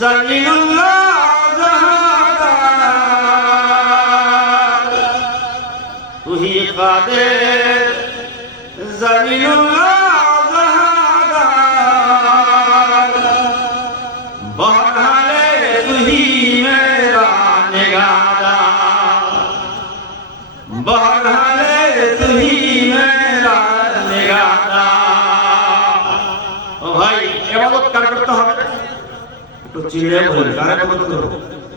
জালিলুল্লাহ জাহাদার তুহি কাদের জালিলুল্লাহ জাহাদার বহরহালে তুহি মেরা নিগাহদার বহরহালে তুহি মেরা নিগাহদার। ও ভাই ইবাদত কার করতে হবে? একটু চিল্লে বলেন, কার ইবাদত করব?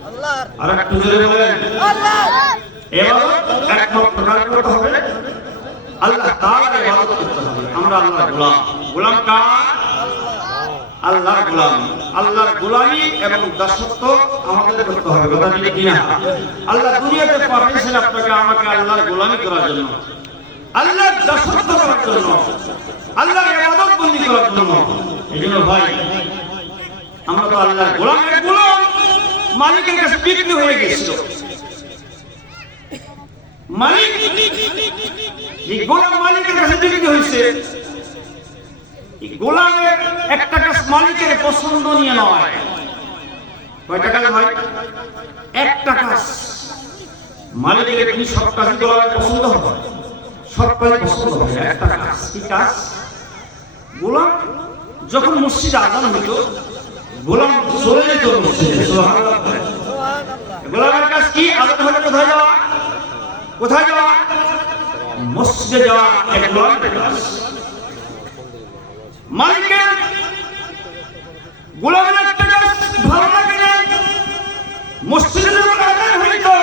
আল্লাহর। আর একটু জোরে বলেন আল্লাহ। ইবাদত একমাত্র কার করতে হবে? আল্লাহ তাআলার ইবাদত করতে হবে। আমরা আল্লাহর গোলাম। গোলাম কার? আল্লাহর গোলাম। আল্লাহর গোলামি এবং দাসত্ব আমাদের করতে হবে, কথা ঠিক কি না? আল্লাহ দুনিয়াতে পাঠিয়েছেন আপনাকে আমাকে আল্লাহর গোলামি করার জন্য, আল্লাহর দাসত্ব করার জন্য, আল্লাহর ইবাদত বন্দি করার জন্য। এইজন্য ভাই আমরা তো আল্লাহর গোলামের গোলাম, মালিকের কাছে বিক্রি হয়ে গেছিল। মালিক এই গোলাম মালিকের কাছে বিক্রি হয়েছে। এই গোলামের একটা কাজ মালিকের পছন্দ নিয়ে নয়। কয়টা কাজ ভাই? একটা কাজ। মালিকের কি সব কাজই গোলামের পছন্দ হবে? সব কাজই পছন্দ হবে। একটা কাজ। কি কাজ? গোলাম যখন মসজিদে আযান হইতো, গোলাম চলে যেত মসজিদে। সুবহানাল্লাহ। গোলামের কাজ কি? আযান হলে কোথায় যাওয়া? কোথায় যাওয়া? মসজিদে যাওয়া এক গোলামের কাজ। মালিকের গোলামের একটা কাজ ভালো লাগে না, মসজিদে যখন আযান হইতো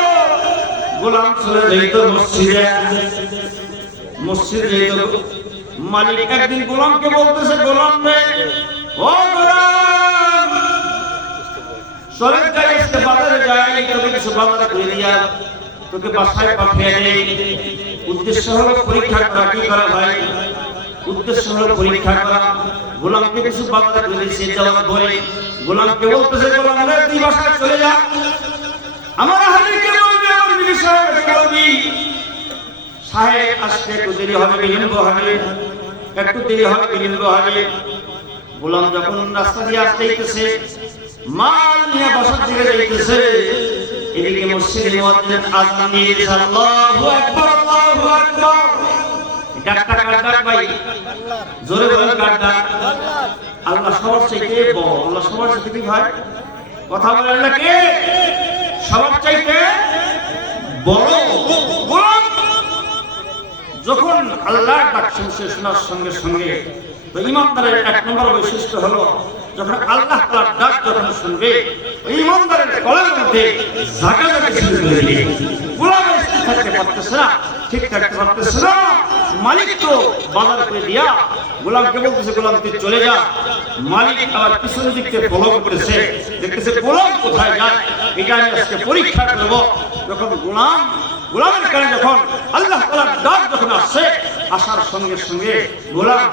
গোলাম চলে যেত মসজিদে। মসজিদে যেত। মালিক একদিন গোলামকে বলতেছে, গোলাম রে, ও গোলাম, চলে যাই আজকে বাজারে যাই, তোকে কিছু বাজারে করে দিয়া তোকে বাসায় পাঠিয়ে দেই। উদ্দেশ্য হলো পরীক্ষা করা। কি করা ভাই? উদ্দেশ্য হলো পরীক্ষা করা। গোলামকে কিছু বাজারে করে দিয়েছে। যাওয়ার পরে গোলামকে বলতেছে, গোলাম রে, তুই বাসায় চলে যা, আমার হাজিরকে বলবি, আমার বিবি সাহেবকে বলবি সাহেব আসতে একটু দেরি হবে, বিলম্ব হবে, একটু দেরি হবে, বিলম্ব হবে। গোলাম যখন রাস্তা দিয়ে আসতেইতেছে, মাল নিয়ে বাসার দিকে যাইতেছে, এদিকে মসজিদে মুয়াজ্জিন আযান দিয়েছে, আল্লাহু আকবার, আল্লাহু আকবার। ডাকটা কার ডাক ভাই? জোরে বলেন, কার ডাক? আল্লাহ সবার চাইতে বড়। আল্লাহ সবার চাইতে কি ভাই? কথা বলেন না কে? সবার চাইতে বড়। গোলাম যখন আল্লাহর ডাক শুনছে, শোনার সঙ্গে সঙ্গে তো ইমানদারের এক নম্বর বৈশিষ্ট্য হলো, যখন আল্লাহ তাআলার ডাক যখন শুনবে, ওই ইমানদারের কলের মধ্যে জাগাজাগি শুরু করে দিবে। গোলাম স্থির থাকতে পারতেছে না, ঠিক থাকতে পারতেছে না। মালিক তো বাজার করে দিয়া গোলামকে বলতেছে, গোলাম তুই চলে যা। মালিক আবার পিছন দিক থেকে ফলো করেছে, দেখতেছে গোলাম কোথায় যায়, এটা আমি আজকে পরীক্ষা করব। যখন গোলামের কানে যখন আল্লাহ তাআলার ডাক যখন আসছে, আসার সঙ্গে সঙ্গে গোলাম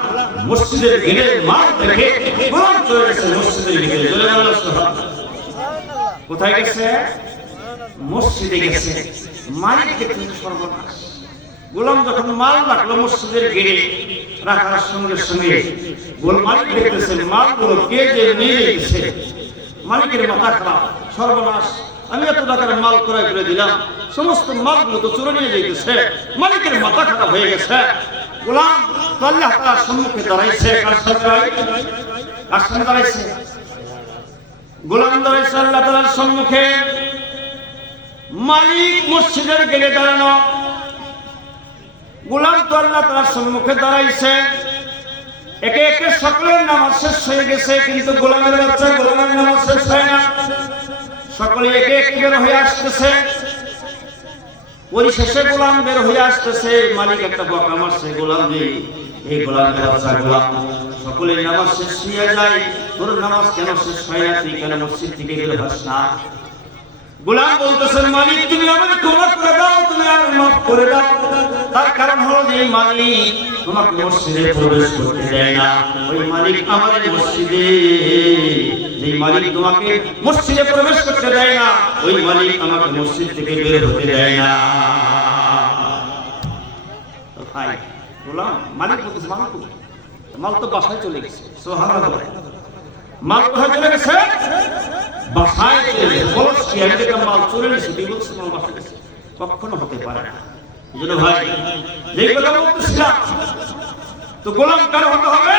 মসজিদের গেটের মাঠ দেখে গোলাম চলে গেছে মসজিদের ভিতরে। চলে গেল। কোথায় গেছে? মসজিদে গেছে। মালিক দেখতেছে সর্বনাশ। গোলাম যখন মাল রাখলো মসজিদের গেটে রাখার সঙ্গে সঙ্গে মালিক দেখতেছে মালগুলো কে যে নিয়ে গেছে। মালিকের মাথা খারাপ, সর্বনাশ, আমি এত টাকার মাল ক্রয় করে দিলাম, সমস্ত মালগুলো তো চুরি নিয়ে যাইতেছে। মালিকের মাথা খারাপ হয়ে গেছে। গোলাম আল্লাহ তাআলার সম্মুখে দাঁড়াইছে। কার সামনে দাঁড়াইছে? গোলাম দাঁড়াইছে আল্লাহ তাআলার সম্মুখে। মালিক মসজিদের গেটে দাঁড়ানো, গোলাম তো আল্লাহ তাআলার সম্মুখে দাঁড়াইছে। একে একে সকলের নামাজ শেষ হয়ে গেছে, কিন্তু গোলামের বাচ্চা গোলামের নামাজ শেষ হয় না। সকলে একে একে বের হয়ে আসতেছে। পরিশেষে গোলাম বের হয়ে আসতেছে। মালিক একটা বকা মারছে, গোলাম রে, এই গোলামের বাচ্চা গোলাম, সকলের নামাজ শেষ হয়ে যায়, তোর নামাজ কেন শেষ হয় না? তুই কেন মসজিদ থেকে বের হস না? গোলাম বলতেছেন, মালিক তুমি আমাকে ক্ষমা করে দাও, তুমি আমাকে মাফ করে দাও। তার কারণ হলো যে মালিক তোমাকে মসজিদে প্রবেশ করতে দেয় না। ওই মালিক আমাদের মসজিদে, যে মালিক তোমাকে মসজিদে প্রবেশ করতে দেয় না, ওই মালিক আমাকে মসজিদ থেকে বের হতে দেয় না। ভাই গোলাম মালিক বলতেছে, মাল তো বাসায় চলে গেছে। সুবহানাল্লাহ। মাল কোথায় চলে গেছে? বাসায় চলে গেছে, খরচ কি আমি দেখলাম মাল চলে গেছে, বিভৎস মাল বাসায় গেছে, কখনো হতে পারে না। এই জন্য ভাই যেই কথা বলতেছিলাম, তো গোলাম কার হতে হবে?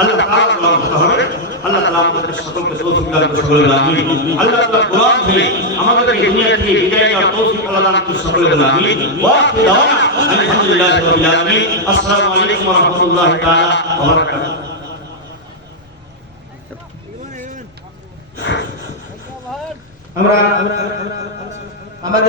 আল্লাহ তাআলার গোলাম হতে হবে। আল্লাহ তাআলা আমাদের সকলকে তৌফিক দান করুন, সকলে আমিন। আল্লাহ তাআলার গোলাম হয়ে আমাদেরকে দুনিয়া থেকে বিদায় নেওয়ার তৌফিক আল্লাহ দান করুন, সকলে আমিন। ওয়া আখিরু দাওয়ানা আলহামদুলিল্লাহি রাব্বিল আলামিন। আসসালামু আলাইকুম ওয়া রাহমাতুল্লাহি তাআলা ওয়া বারাকাতুহু। আমরা আমাদের